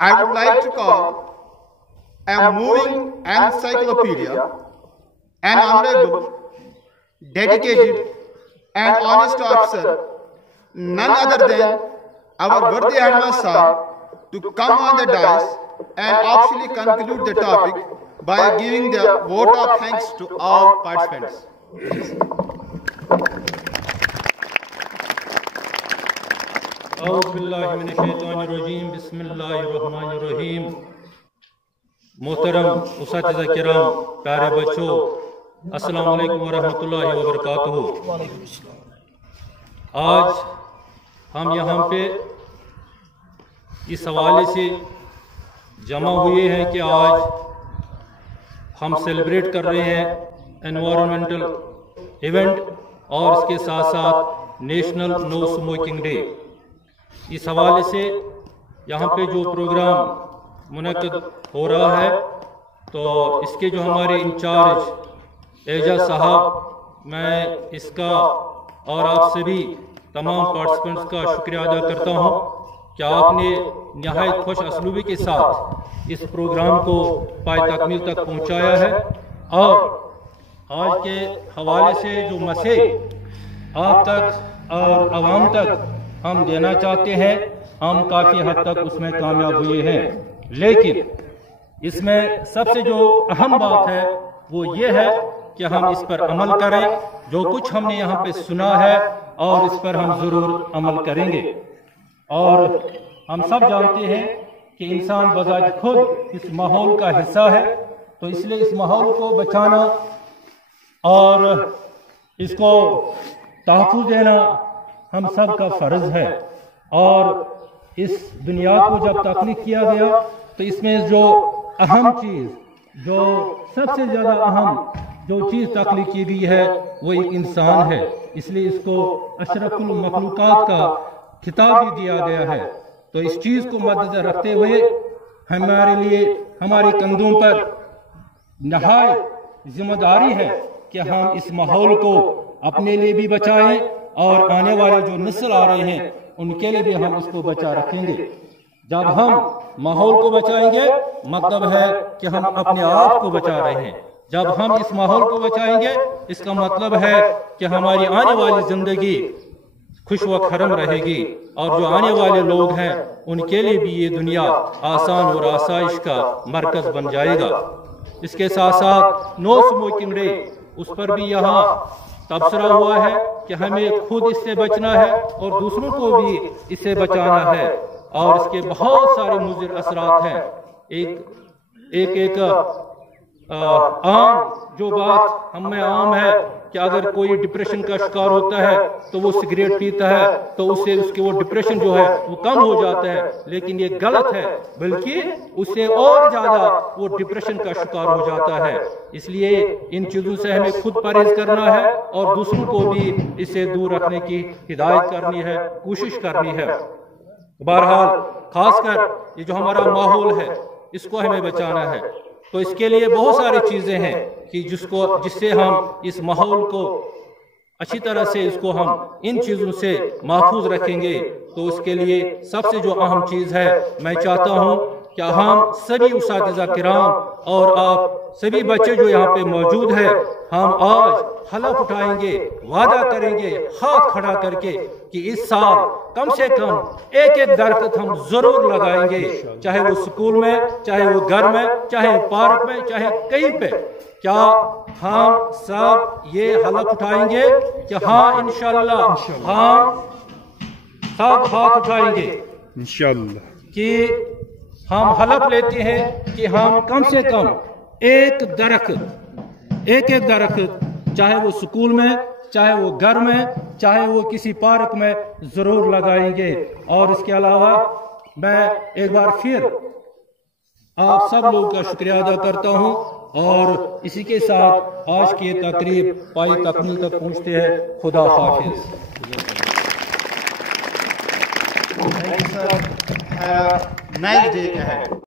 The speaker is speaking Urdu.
I would like to call a moving encyclopedia, an honorable, dedicated, and honest officer, none other than our worthy Ahmad Sahib, to come on the dais and officially conclude the topic by giving the vote of thanks to all participants. اعوذ باللہ من الشیطان الرجیم بسم اللہ الرحمن الرحیم. محترم اساتذہ کرام، پیارے بچوں، السلام علیکم ورحمۃ اللہ وبرکاتہ. آج ہم یہاں پہ اس حوالے سے جمع ہوئے ہیں کہ آج ہم سیلیبریٹ کر رہے ہیں انوائرمنٹل ایونٹ اور اس کے ساتھ ساتھ نیشنل نو اسموکنگ ڈے. اس حوالے سے یہاں پہ جو پروگرام منعقد ہو رہا ہے تو اس کے جو ہمارے انچارج اعجاز صاحب، میں اس کا اور آپ سبھی تمام پارٹیسپنٹس کا شکریہ ادا کرتا ہوں کہ آپ نے نہایت خوش اسلوبی کے ساتھ اس پروگرام کو پائے تکمیل تک پہنچایا ہے. اور آج کے حوالے سے جو مسئلے آپ تک اور عوام تک ہم دینا چاہتے ہیں، ہم کافی حد تک اس میں کامیاب ہوئے ہیں. لیکن اس میں سب سے جو اہم بات ہے وہ یہ ہے کہ ہم اس پر عمل کریں. جو کچھ ہم نے یہاں پہ سنا ہے اور اس پر ہم ضرور عمل کریں گے. اور ہم سب جانتے ہیں کہ انسان بذات خود اس ماحول کا حصہ ہے، تو اس لیے اس ماحول کو بچانا اور اس کو تحفظ دینا ہم سب کا فرض ہے. اور اس دنیا کو جب تخلیق کیا گیا تو اس میں جو اہم چیز، جو سب سے زیادہ اہم جو چیز تخلیق کی گئی ہے وہ ایک انسان ہے. اس لیے اس کو اشرف المخلوقات کا خطاب بھی دیا گیا ہے. تو اس چیز کو مدنظر رکھتے ہوئے ہمارے لیے، ہمارے کندھوں پر نہایت ذمہ داری ہے کہ ہم اس ماحول کو اپنے لیے بھی بچائیں اور آنے والے جو نسل آ رہے ہیں ان کے لیے بھی ہم اس کو بچا رکھیں گے. جب ہم ماحول کو بچائیں گے مطلب ہے کہ ہم اپنے آپ کو بچا رہے ہیں. جب ہم اس ماحول کو بچائیں گے اس کا مطلب ہے کہ ہماری آنے والی زندگی خوش و خرم رہے گی، اور جو آنے والے لوگ ہیں ان کے لیے بھی یہ دنیا آسان اور آسائش کا مرکز بن جائے گا. اس کے ساتھ ساتھ نو اسموکنگ ڈے، اس پر بھی یہاں تبصرہ ہوا ہے کہ ہمیں خود اس سے بچنا ہے اور دوسروں کو بھی اس سے بچانا ہے. اور اس کے بہت سارے مضر اثرات ہیں. ایک عام جو بات ہم میں عام ہے کہ اگر کوئی ڈپریشن کا شکار ہوتا ہے تو وہ سگریٹ پیتا ہے تو اس سے اس کے وہ ڈپریشن جو ہے وہ کم ہو جاتا ہے. لیکن یہ غلط ہے، بلکہ اس سے اور زیادہ وہ ڈپریشن کا شکار ہو جاتا ہے. اس لیے ان چیزوں سے ہمیں خود پرہیز کرنا ہے اور دوسروں کو بھی اس سے دور رکھنے کی ہدایت کرنی ہے، کوشش کرنی ہے. بہرحال خاص کر یہ جو ہمارا ماحول ہے اس کو ہمیں بچانا ہے. تو اس کے لیے بہت ساری چیزیں ہیں کہ جس سے ہم اس ماحول کو اچھی طرح سے اس کو ہم ان چیزوں سے محفوظ رکھیں گے. تو اس کے لیے سب سے جو اہم چیز ہے، میں چاہتا ہوں کہ ہم سبھی اساتذہ کرام اور آپ سبھی بچے جو یہاں پہ موجود ہیں، ہم آج حلف اٹھائیں گے، وعدہ کریں گے ہاتھ کھڑا کر کے کہ اس سال کم سے کم ایک درخت ہم ضرور لگائیں گے، چاہے وہ اسکول میں، چاہے وہ گھر میں، چاہے پارک میں، چاہے کہیں پہ. کیا ہم سب یہ حلف اٹھائیں گے کہ ہاں انشاءاللہ ہم سب ہاتھ اٹھائیں گے انشاءاللہ کہ ہم حلف لیتے ہیں کہ ہم کم سے کم ایک درخت چاہے وہ سکول میں، چاہے وہ گھر میں، چاہے وہ کسی پارک میں ضرور لگائیں گے. اور اس کے علاوہ میں ایک بار پھر آپ سب لوگوں کا شکریہ ادا کرتا ہوں اور اسی کے ساتھ آج کی تقریب پائی تکمیل تک پہنچتے ہیں. خدا حافظ. Nice day ahead.